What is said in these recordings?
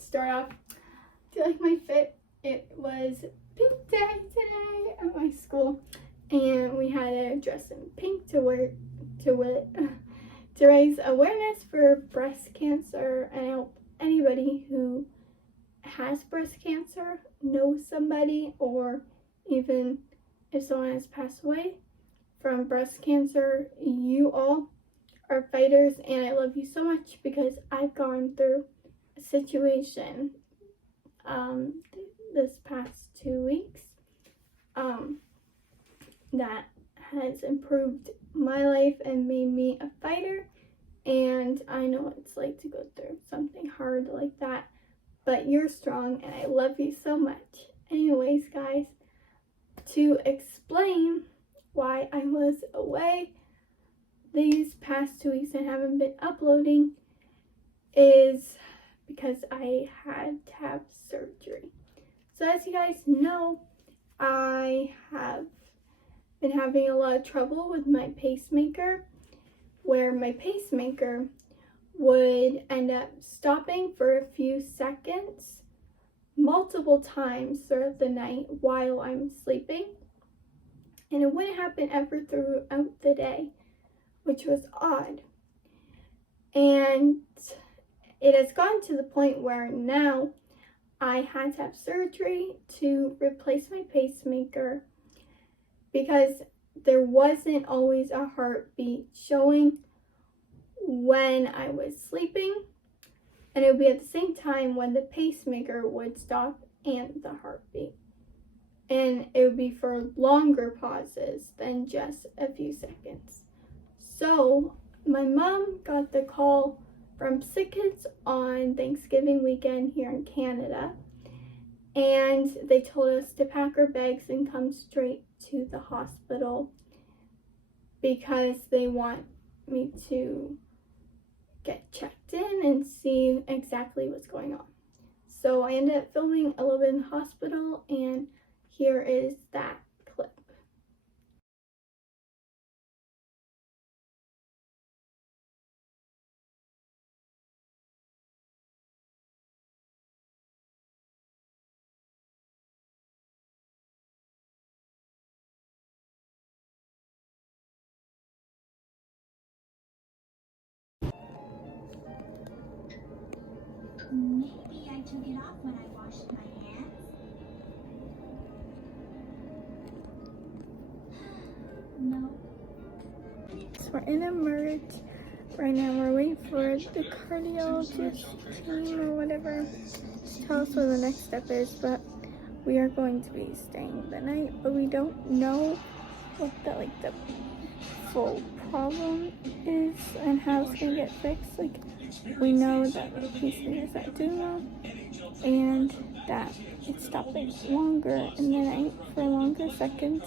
to start off, do you like my fit? It was pink day today at my school, and we had to dress in pink to raise awareness for breast cancer. And I hope anybody who has breast cancer knows somebody, or even if someone has passed away from breast cancer, you all are fighters, and I love you so much because I've gone through a situation this past 2 weeks that has improved my life and made me a fighter. And I know what it's like to go through something hard like that, but you're strong and I love you so much. Anyways, guys, to explain why I was away these past 2 weeks and haven't been uploading is because I had to have surgery. So as you guys know, I have been having a lot of trouble with my pacemaker, where my pacemaker would end up stopping for a few seconds multiple times throughout the night while I'm sleeping, and it wouldn't happen ever throughout the day, which was odd. And it has gotten to the point where now I had to have surgery to replace my pacemaker because there wasn't always a heartbeat showing when I was sleeping, and it would be at the same time when the pacemaker would stop and the heartbeat. And it would be for longer pauses than just a few seconds. So my mom got the call from Sick Kids on Thanksgiving weekend here in Canada, and they told us to pack our bags and come straight to the hospital because they want me to get checked in and see exactly what's going on. So I ended up filming a little bit in the hospital, and here is that clip. Maybe I took it off when I washed my hands. No. So we're in a merge right now. We're waiting for the cardiologist team or whatever to tell us what the next step is, but we are going to be staying the night, but we don't know what the full problem is and how it's gonna get fixed. Like, we know that the pacemaker's not doing well and that it's stopping longer in the night for longer seconds,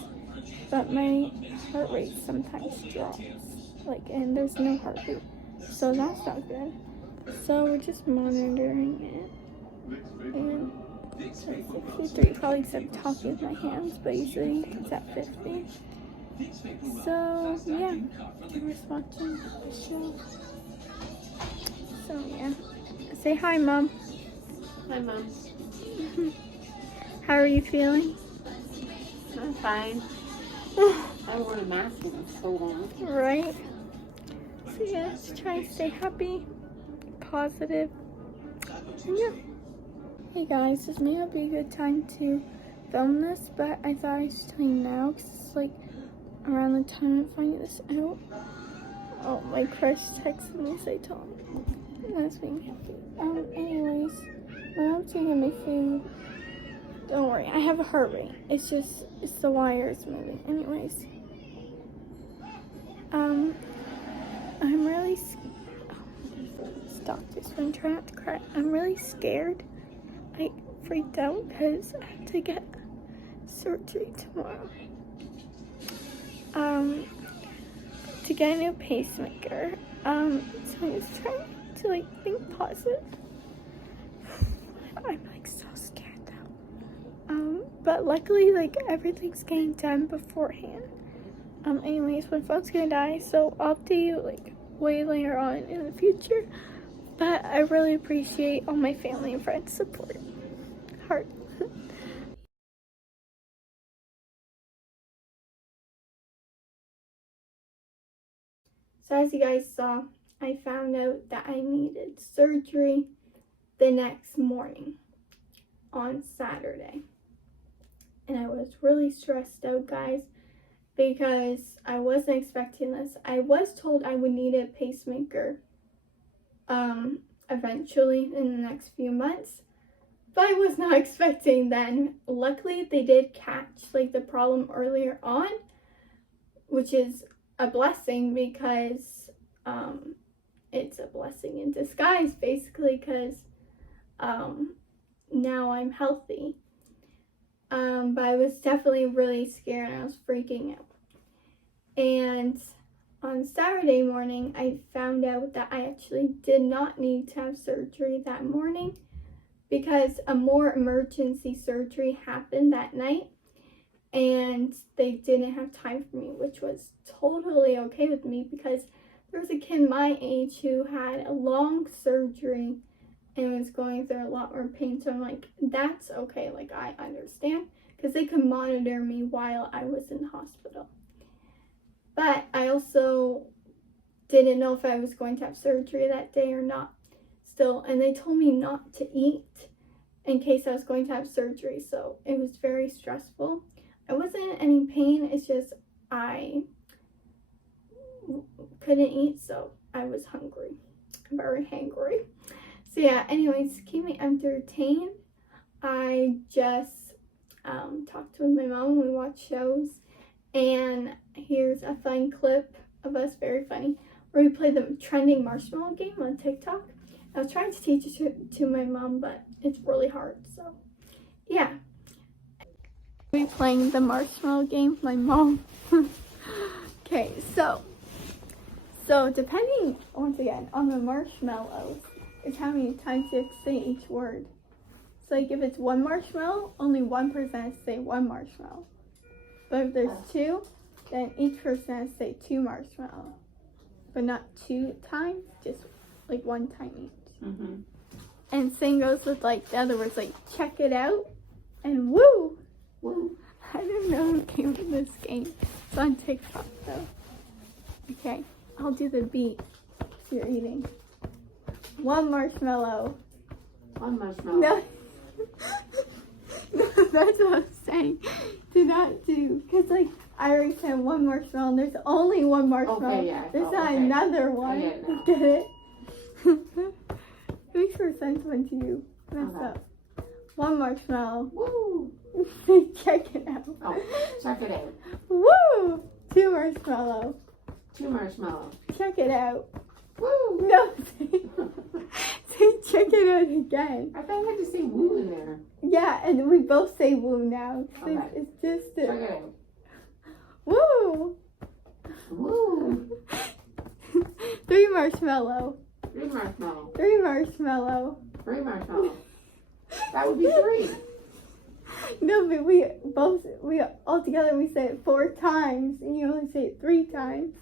but my heart rate sometimes drops, and there's no heartbeat, so that's not good. So we're just monitoring it, and it's at 63, probably because I'm talking with my hands, but usually it's at 50. So yeah, we're just watching the show. So yeah, say hi, Mom. Hi, Mom. How are you feeling? I'm fine. I haven't worn a mask in so long. Right? So yeah, just try to stay happy, positive. Yeah. Hey guys, this may not be a good time to film this, but I thought I'd just tell you now because it's around the time I'm finding this out. Oh, my crush texted me, so I told him. That's being happy. Anyways, my mom's gonna get my food. Don't worry, I have a heart rate. It's the wires moving. Anyways, I'm really stop this one. Try not to cry. I'm really scared. I freaked out because I have to get surgery tomorrow. To get a new pacemaker. So I'm just trying to think positive. I'm so scared though. But luckily everything's getting done beforehand. Anyways, my phone's gonna die, so I'll update you way later on in the future. But I really appreciate all my family and friends' support. Heart. So as you guys saw, I found out that I needed surgery the next morning on Saturday. And I was really stressed out, guys, because I wasn't expecting this. I was told I would need a pacemaker eventually in the next few months, but I was not expecting then. Luckily, they did catch the problem earlier on, which is a blessing because it's a blessing in disguise, basically, because now I'm healthy. But I was definitely really scared and I was freaking out. And on Saturday morning, I found out that I actually did not need to have surgery that morning because a more emergency surgery happened that night and they didn't have time for me, which was totally okay with me because there was a kid my age who had a long surgery and was going through a lot more pain. So I'm like, that's okay. I understand because they could monitor me while I was in the hospital. But I also didn't know if I was going to have surgery that day or not still. And they told me not to eat in case I was going to have surgery. So it was very stressful. I wasn't in any pain. It's just I couldn't eat. So I was hungry. Very hangry. So yeah, anyways, to keep me entertained, I just talked with my mom. We watched shows. And here's a fun clip of us, very funny, where we play the trending marshmallow game on TikTok. I was trying to teach it to my mom, but it's really hard, so yeah. We playing the marshmallow game, my mom. Okay, so depending, once again, on the marshmallows, it's how many times you have to say each word. So if it's one marshmallow, only one person has to say one marshmallow. But if there's two, then each person has to say two marshmallows. But not two times, just one time each. Mm-hmm. And same goes with the other words, check it out and woo. Woo. I don't know who came up with this game. It's on TikTok though. Okay, I'll do the beat if you're eating. One marshmallow. One marshmallow. No. No, that's what I'm saying. Do not do, because I already said one marshmallow and there's only one marshmallow. Okay, yeah. There's not another one. Get it? It makes more sense when you mess up. One marshmallow. Woo! Check it out. Oh, check it out. Woo! Two marshmallow. Two marshmallow. Check it out. Woo! No, say check it out again. I thought I had to say woo in there. Yeah, and we both say woo now. Okay. It's just Check it out. Woo! Woo! Three marshmallow. Three marshmallow. Three marshmallow. Three marshmallow. That would be three. No, but we all together we say it 4 times, and you only say it 3 times.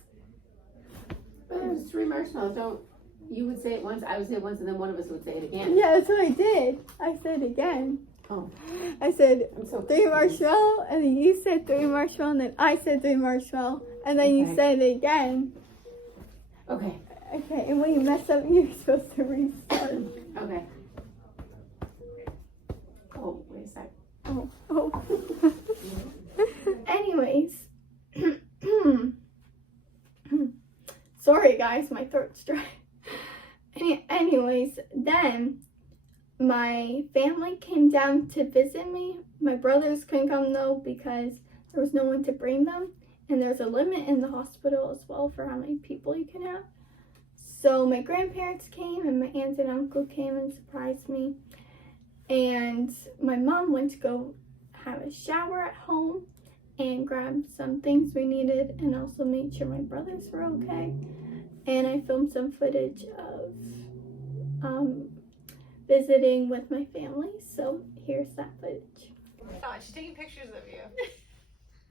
But there's three marshmallows. So you would say it once, I would say it once, and then one of us would say it again. Yeah, that's what I did. I said again. Oh. I said So 3 marshmallow, and then you said 3 marshmallow, and then I said 3 marshmallow, and then you said it again. Okay. Okay, and when you mess up, you're supposed to restart. Okay. Oh, wait a sec. Oh. Anyways. Sorry guys, my throat's dry. Anyways, then my family came down to visit me. My brothers couldn't come though because there was no one to bring them. And there's a limit in the hospital as well for how many people you can have. So my grandparents came and my aunt and uncle came and surprised me. And my mom went to go have a shower at home and grab some things we needed and also made sure my brothers were okay. And I filmed some footage of visiting with my family. So here's that footage. Oh, she's taking pictures of you.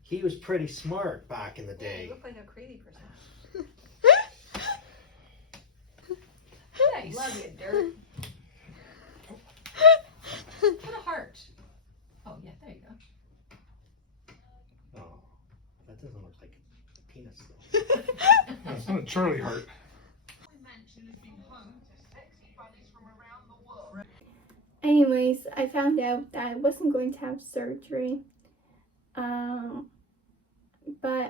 He was pretty smart back in the day. You look like a crazy person. Nice. Love you, Dirt. Put a heart. Oh, yeah, there you go. Oh, that doesn't look like a penis though. It's not a Charlie heart. Anyways, I found out that I wasn't going to have surgery, but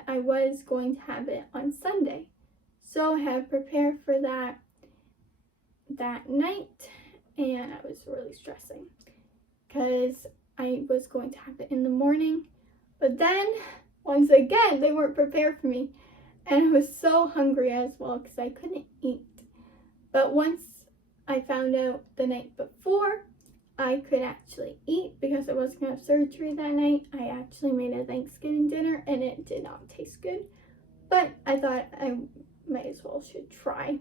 I was going to have it on Sunday. So I had prepared for that night, and I was really stressing because I was going to have it in the morning. But then, once again, they weren't prepared for me, and I was so hungry as well because I couldn't eat. But once I found out the night before I could actually eat because I wasn't going to have surgery that night, I actually made a Thanksgiving dinner, and it did not taste good. But I thought I might as well should try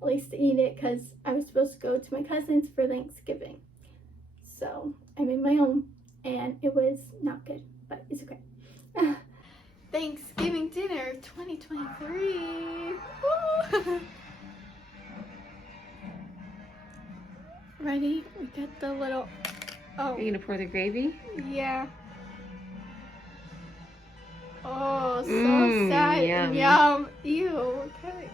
at least to eat it because I was supposed to go to my cousin's for Thanksgiving. So I made my own, and it was not good, but it's okay. Thanksgiving dinner 2023. Woo! Ready? We got the little. Oh. Are you gonna pour the gravy? Yeah. Oh, so sad. Yum. Yum. Ew. Okay.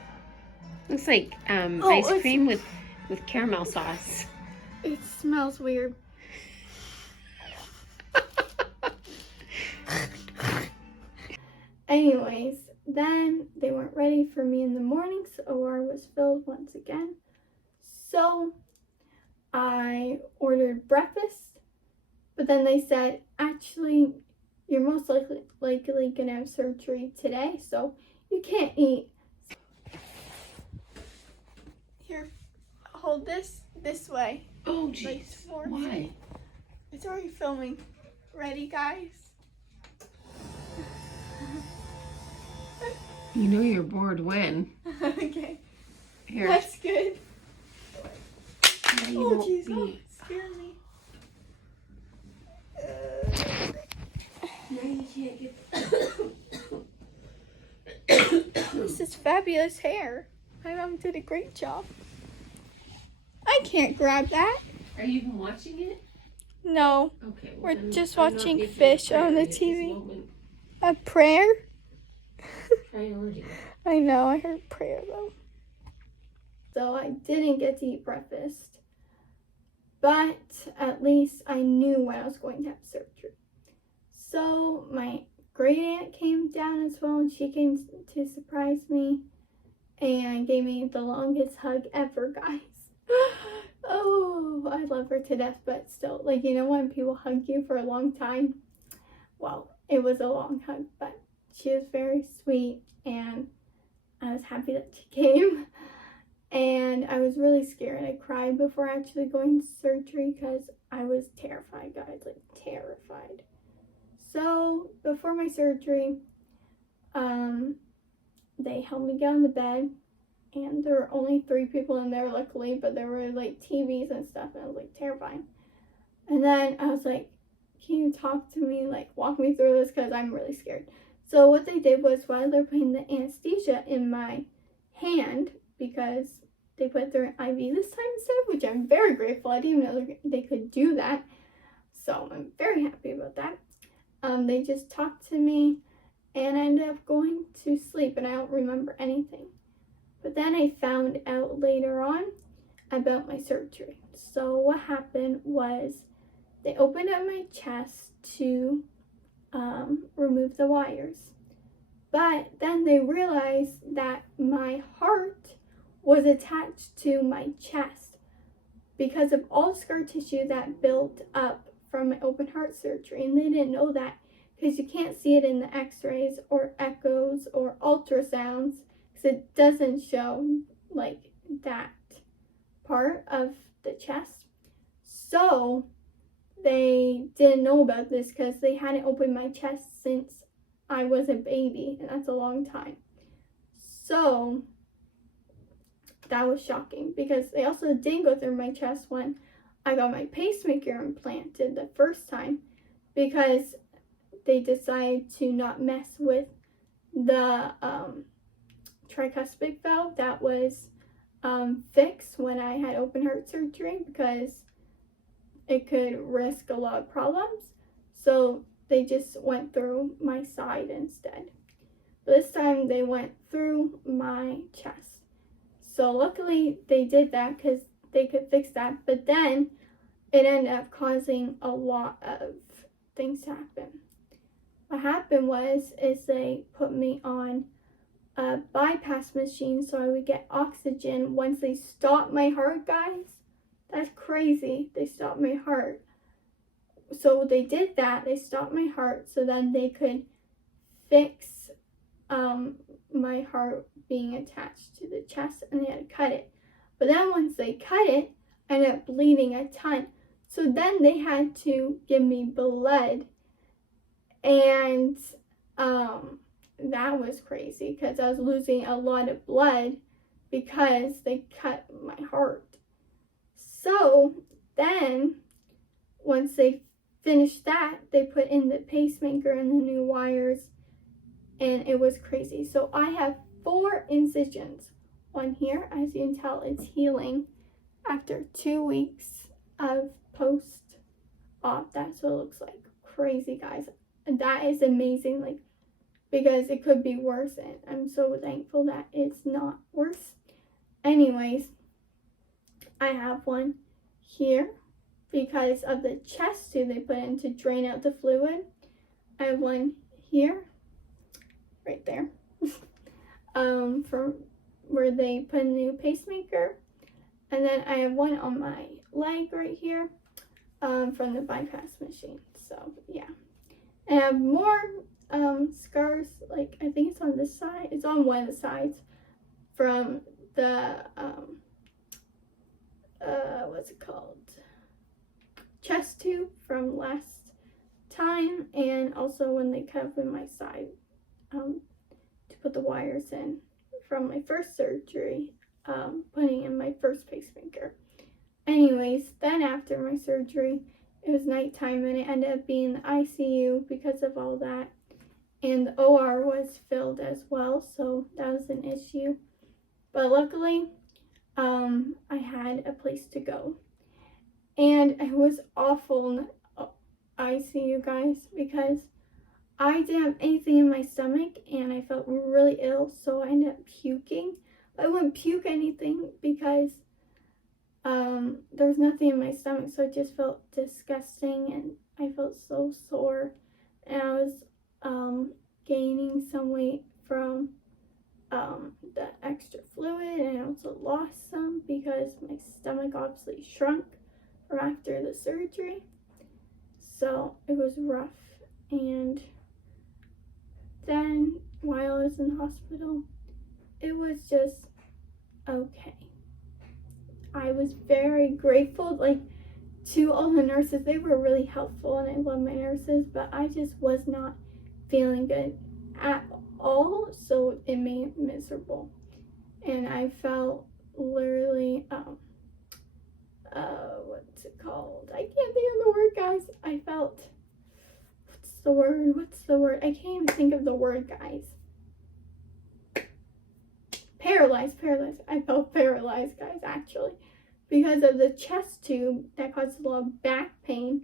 Looks like Oh, ice it's- cream with caramel sauce. It smells weird. Anyways, then they weren't ready for me in the morning, so OR was filled once again. So I ordered breakfast, but then they said, actually, you're most likely gonna have surgery today, so you can't eat. Here, hold this way. Oh, Like, jeez. towards Why? me. It's already filming. Ready, guys? You know you're bored when. Okay, Here. that's good. Yeah, you Oh, won't jeez, be- oh, scare me. Now you can't get. This is fabulous hair. My mom did a great job. I can't grab that. Are you even watching it? No, Okay. We're then just I'm not watching making a fish on the priority at this TV. moment. a prayer. Priority. I know, I heard prayer though. So I didn't get to eat breakfast, but at least I knew when I was going to have surgery. So my great aunt came down as well, and she came to surprise me and gave me the longest hug ever, guys. Oh, I love her to death, but still, like, you know when people hug you for a long time? Well, it was a long hug, but she was very sweet, and I was happy that she came. And I was really scared. I cried before actually going to surgery because I was terrified, guys, like terrified. So before my surgery, they helped me get on the bed, and there were only 3 people in there, luckily, but there were like TVs and stuff, and I was like terrifying. And then I was like, can you talk to me, like walk me through this, because I'm really scared. So what they did was, while they're putting the anesthesia in my hand, because they put their IV this time instead, which I'm very grateful. I didn't even know they could do that, so I'm very happy about that. They just talked to me, and I ended up going to sleep, and I don't remember anything. But then I found out later on about my surgery. So what happened was, they opened up my chest to remove the wires. But then they realized that my heart was attached to my chest because of all the scar tissue that built up from my open heart surgery. And they didn't know that because you can't see it in the x-rays or echoes or ultrasounds, because it doesn't show like that part of the chest. So they didn't know about this because they hadn't opened my chest since I was a baby, and that's a long time. So that was shocking, because they also didn't go through my chest when I got my pacemaker implanted the first time, because they decided to not mess with the tricuspid valve that was fix when I had open heart surgery because it could risk a lot of problems. So they just went through my side instead. This time they went through my chest. So luckily they did that because they could fix that. But then it ended up causing a lot of things to happen. What happened is they put me on a bypass machine so I would get oxygen once they stopped my heart, guys. That's crazy. They stopped my heart. So they did that. They stopped my heart so then they could fix my heart being attached to the chest, and they had to cut it. But then once they cut it, I ended up bleeding a ton. So then they had to give me blood, and that was crazy because I was losing a lot of blood because they cut my heart. So then once they finished that, they put in the pacemaker and the new wires, and it was crazy. So I have 4 incisions. One here, as you can tell, it's healing after 2 weeks of post-op. That's what it looks like. Crazy, guys. And that is amazing, like, because it could be worse, and I'm so thankful that it's not worse. Anyways, I have one here because of the chest tube they put in to drain out the fluid. I have one here, right there, from where they put a new pacemaker. And then I have one on my leg right here, from the bypass machine. So yeah, and I have more scars, like I think it's on this side, it's on one of the sides from the what's it called, chest tube from last time, and also when they cut open my side to put the wires in from my first surgery, putting in my first pacemaker. Anyways, then after my surgery, it was nighttime and it ended up being the ICU because of all that. And the OR was filled as well, so that was an issue. But luckily, I had a place to go. And it was awful in the ICU, guys, because I didn't have anything in my stomach and I felt really ill, so I ended up puking. But I wouldn't puke anything because there's nothing in my stomach, so it just felt disgusting and I felt so sore. And I was gaining some weight from the extra fluid, and I also lost some because my stomach obviously shrunk from after the surgery. So it was rough. And then while I was in the hospital, it was just okay. I was very grateful, like, to all the nurses. They were really helpful and I love my nurses, but I just was not feeling good at all, so it made me miserable. And I felt literally what's it called? I can't think of the word, guys. I felt, what's the word? I can't even think of the word, guys. Paralyzed. I felt paralyzed, guys, actually, because of the chest tube that caused a lot of back pain,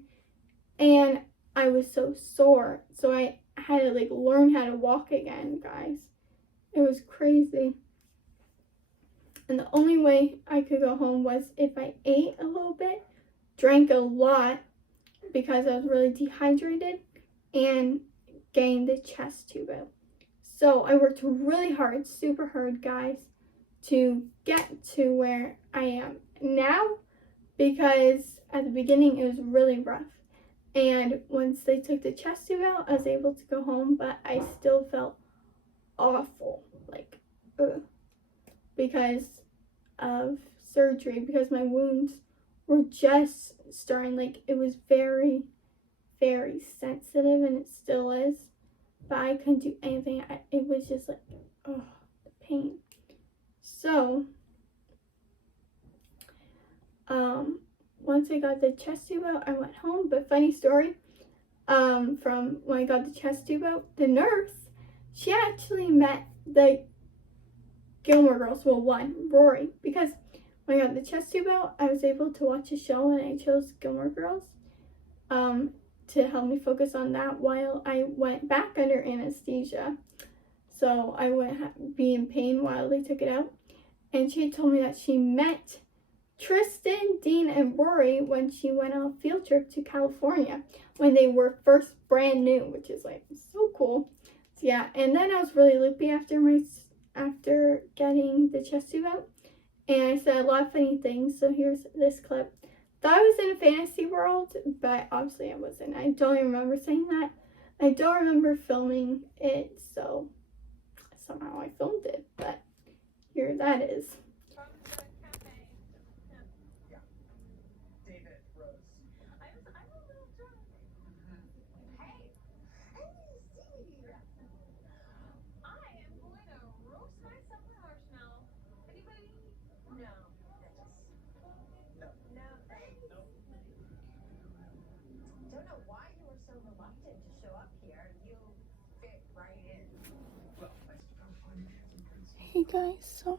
and I was so sore, so I had to like learn how to walk again, guys. It was crazy. And the only way I could go home was if I ate a little bit, drank a lot because I was really dehydrated, and gained the chest tube out. So I worked really hard, super hard, guys, to get to where I am now, because at the beginning it was really rough. And once they took the chest tube out, I was able to go home, but I still felt awful, like, because of surgery, because my wounds were just starting, like, it was very, very sensitive, and it still is, but I couldn't do anything. It was just like, oh, the pain. So, once I got the chest tube out, I went home. But funny story, from when I got the chest tube out, the nurse, she actually met the Gilmore Girls. Well, one, Rory, because when I got the chest tube out, I was able to watch a show and I chose Gilmore Girls to help me focus on that while I went back under anesthesia. So I wouldn't be in pain while they took it out. And she told me that she met Tristan, Dean, and Rory when she went on a field trip to California when they were first brand new, which is like so cool. So yeah, and then I was really loopy after getting the chest tube out, and I said a lot of funny things. So here's this clip. Thought I was in a fantasy world, but obviously I wasn't. I don't even remember saying that. I don't remember filming it, so somehow I filmed it, but here that is. Don't know why you were so reluctant to show up here. You fit right in. Hey guys, so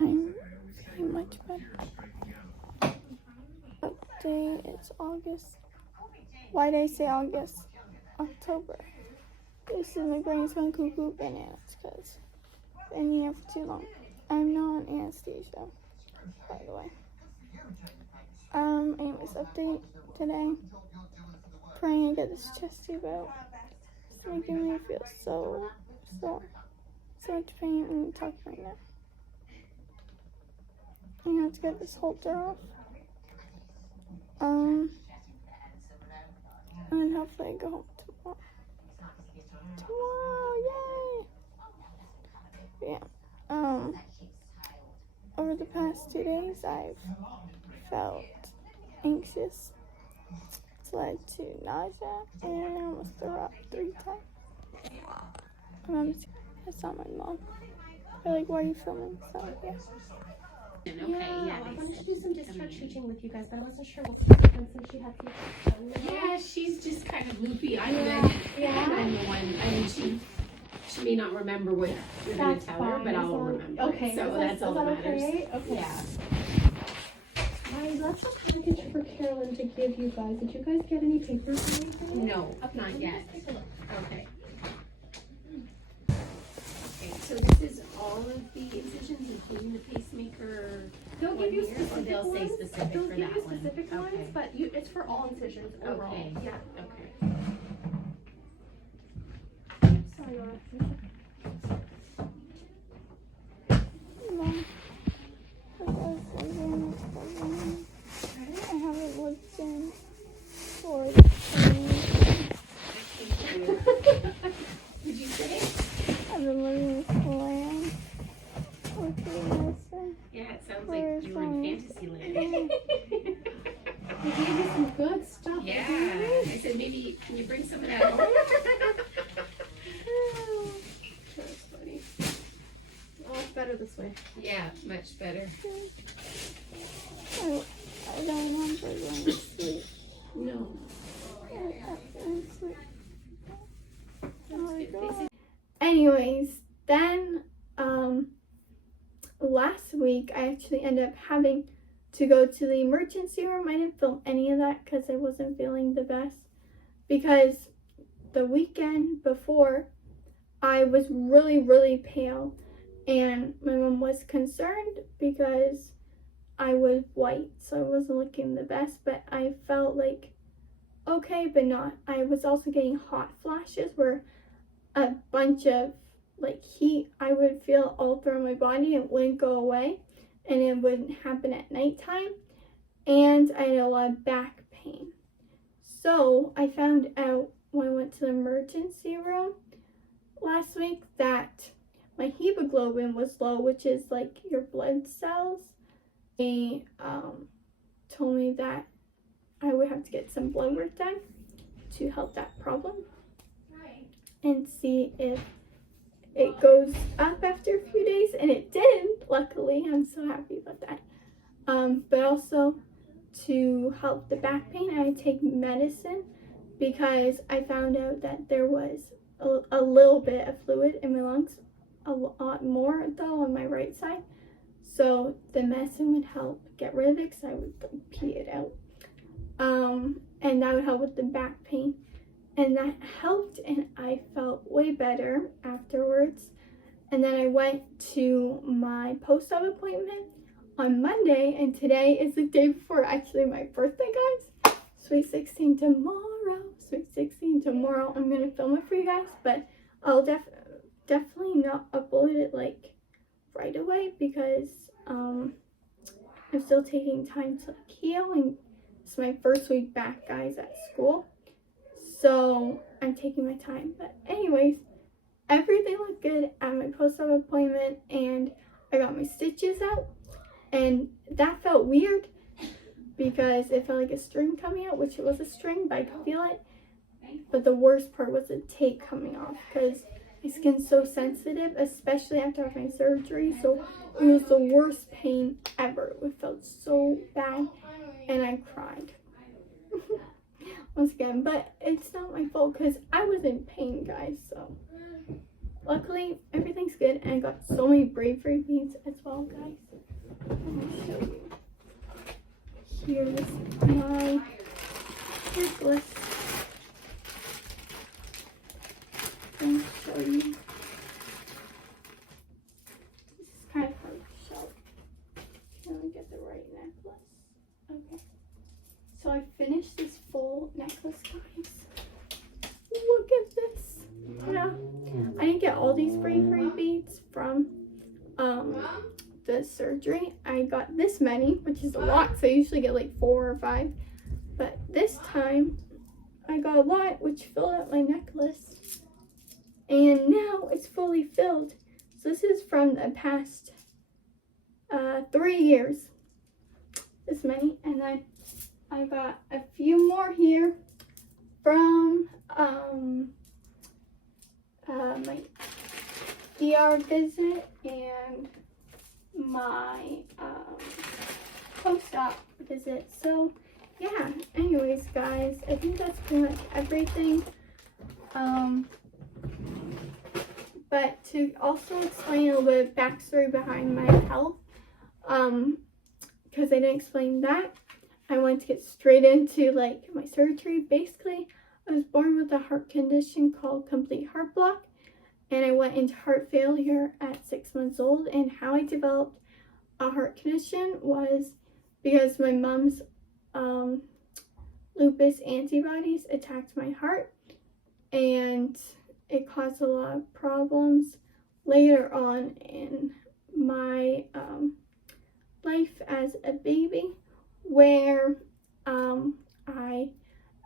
I'm feeling much better. What day is August? Why did I say August? October. This is my brain's going cuckoo bananas because I've been here for too long. I'm not on anesthesia, by the way. Anyways, update today. Praying I get this chest tube out. It's making me feel so much pain. I'm talking right now. I have to get this halter off. And then hopefully I go home tomorrow. Yay! Yeah. Over the past 2 days, I've felt anxious. It's led to nausea, and I almost threw up 3 times. That's not my mom. They're like, why are you filming? So, yeah. I wanted to do some discharge teaching with you guys, but I wasn't sure what since she had to. Yeah, she's just kind of loopy. I'm the one. I mean, she may not remember what you're going to tell her, but I'll remember. Okay. So that's all that matters. Okay? Yeah. I left a package for Carolyn to give you guys. Did you guys get any papers or anything? No, Okay, not let me yet. just take a look. Okay. Okay, so this is all of the incisions, including the pacemaker. They'll give you one here, or specific they'll say ones. specific They'll for give you that one. specific ones, Okay. but it's for all incisions overall. Okay. Yeah. Okay. Sorry, Laura. Mom, I haven't looked in for Did you say? I've been living with Lamb. With the medicine. Yeah, it sounds like you were in fantasy land. They gave you some good stuff. Yeah. I said, maybe, can you bring some of that home? That's funny. Oh, it's better this way. Yeah, much better. I don't remember going to sleep. No. Anyways, then last week I actually ended up having to go to the emergency room. I didn't film any of that because I wasn't feeling the best, because the weekend before I was really pale, and my mom was concerned because I was white, so I wasn't looking the best, but I felt like okay, but not. I was also getting hot flashes where a bunch of like heat I would feel all through my body. It wouldn't go away, and it wouldn't happen at nighttime, and I had a lot of back pain. So I found out when I went to the emergency room last week that my hemoglobin was low, which is like your blood cells. They told me that I would have to get some blood work done to help that problem and see if it goes up after a few days, and it did, luckily. I'm so happy about that. But also to help the back pain, I take medicine because I found out that there was a little bit of fluid in my lungs, a lot more though on my right side. So the medicine would help get rid of it because I would pee it out. And that would help with the back pain. And that helped, and I felt way better afterwards. And then I went to my post-op appointment on Monday, and today is the day before actually my birthday, guys. Sweet 16 tomorrow. Sweet 16 tomorrow. I'm gonna film it for you guys, but I'll definitely not upload it like right away because I'm still taking time to like heal, and it's my first week back, guys, at school. So I'm taking my time. But anyways, everything looked good at my post-op appointment, and I got my stitches out, and that felt weird because it felt like a string coming out, which it was a string, but I could feel it. But the worst part was the tape coming off because my skin's so sensitive, especially after having surgery. So it was the worst pain ever. It felt so bad, and I cried. Once again, but it's not my fault because I was in pain, guys. So luckily everything's good, and I got so many bravery beads as well, guys. I'm gonna show you. Here's my necklace. I'm gonna show you. This is kind of hard to show. Let me get the right necklace. Okay. So I finished this full necklace, guys. Look at this. Yeah. I didn't get all these bravery beads from the surgery. I got this many, which is a lot, so I usually get like 4 or 5. But this time I got a lot, which filled up my necklace. And now it's fully filled. So this is from the past 3 years. This many. And then I got a few more here from my ER visit and my post-op visit. So yeah, anyways, guys, I think that's pretty much everything. But to also explain a little bit of backstory behind my health, because I didn't explain that, I wanted to get straight into like my surgery. Basically, I was born with a heart condition called complete heart block, and I went into heart failure at 6 months old. And how I developed a heart condition was because my mom's lupus antibodies attacked my heart, and it caused a lot of problems later on in my life as a baby, where I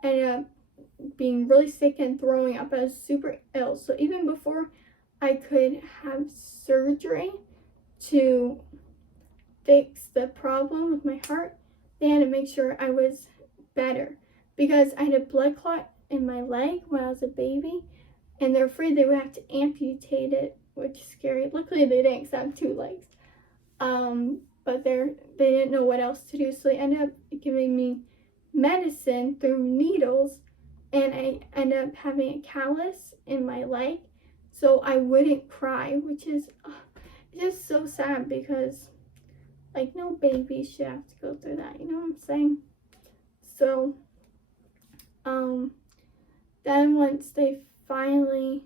ended up being really sick and throwing up. I was super ill. So even before I could have surgery to fix the problem with my heart, they had to make sure I was better because I had a blood clot in my leg when I was a baby, and they're afraid they would have to amputate it, which is scary. Luckily they didn't, because I have 2 legs. But they didn't know what else to do, so they ended up giving me medicine through needles, and I ended up having a callus in my leg, so I wouldn't cry, which is just so sad because like no baby should have to go through that, you know what I'm saying? So then once they finally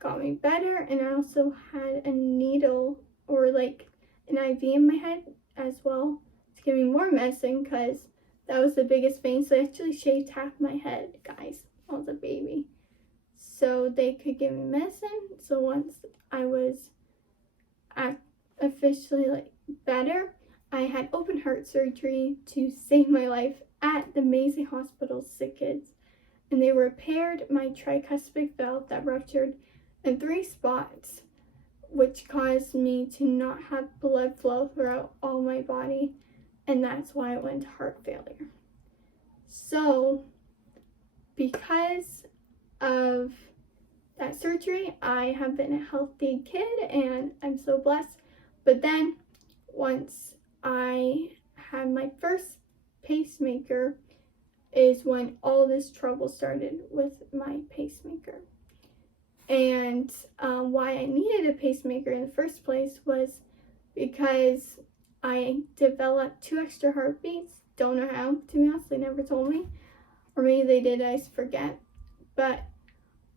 got me better, and I also had a needle or like an IV in my head as well to give me more medicine because that was the biggest pain. So I actually shaved half my head, guys, when I was a baby, so they could give me medicine. So once I was officially like better, I had open heart surgery to save my life at the Mazie Hospital Sick Kids, and they repaired my tricuspid valve that ruptured in 3 spots, which caused me to not have blood flow throughout all my body, and that's why I went to heart failure. So because of that surgery, I have been a healthy kid, and I'm so blessed. But then once I had my first pacemaker, is when all this trouble started with my pacemaker. And why I needed a pacemaker in the first place was because I developed 2 extra heartbeats. Don't know how, to be honest, they never told me. Or maybe they did, I just forget. But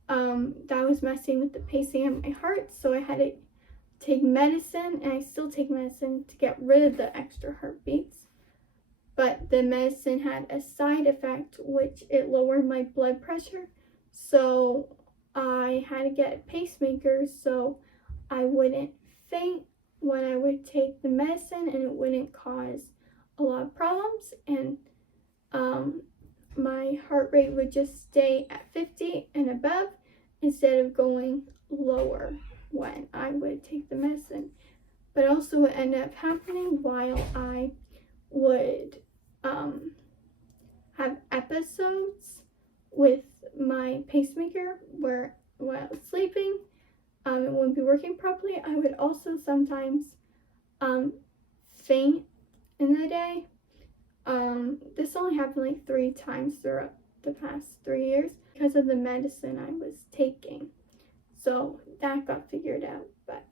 that was messing with the pacing of my heart, so I had to take medicine, and I still take medicine to get rid of the extra heartbeats. But the medicine had a side effect, which it lowered my blood pressure. So I had to get a pacemaker so I wouldn't faint when I would take the medicine, and it wouldn't cause a lot of problems. And my heart rate would just stay at 50 and above instead of going lower when I would take the medicine. But also what ended up happening while I would have episodes with my pacemaker where when I was sleeping, it wouldn't be working properly. I would also sometimes faint in the day. This only happened like 3 times throughout the past 3 years because of the medicine I was taking. So that got figured out. But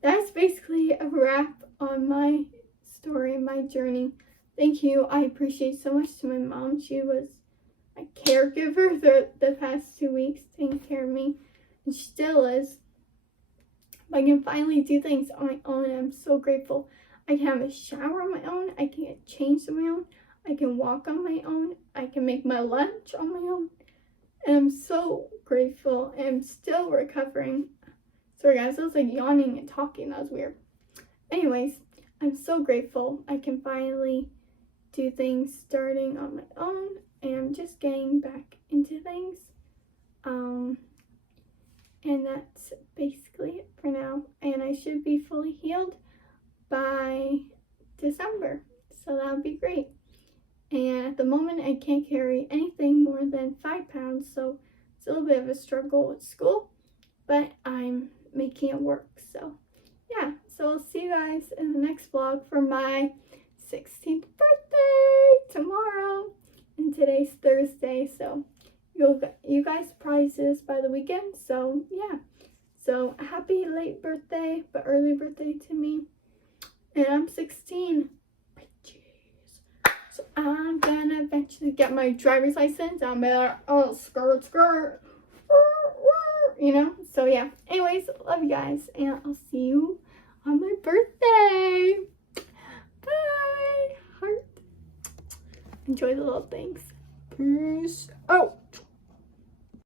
that's basically a wrap on my story, my journey. Thank you. I appreciate so much to my mom. She was a caregiver the past 2 weeks, taking care of me, and she still is. But I can finally do things on my own, and I'm so grateful. I can have a shower on my own. I can get changed on my own. I can walk on my own. I can make my lunch on my own. And I'm so grateful. And I'm still recovering. Sorry guys, I was like yawning and talking. That was weird. Anyways, I'm so grateful. I can finally do things starting on my own. And I'm just getting back into things. And that's basically it for now. And I should be fully healed by December. So that would be great. And at the moment, I can't carry anything more than 5 pounds. So it's a little bit of a struggle with school. But I'm making it work. So yeah. So I'll see you guys in the next vlog for my 16th birthday tomorrow. And today's Thursday. So you guys probably see this by the weekend. So yeah. So happy late birthday, but early birthday to me. And I'm 16. So I'm gonna eventually get my driver's license. I'm like, oh, skirt. You know? So yeah. Anyways, love you guys. And I'll see you on my birthday. Bye. Heart. Enjoy the little things. Peace out.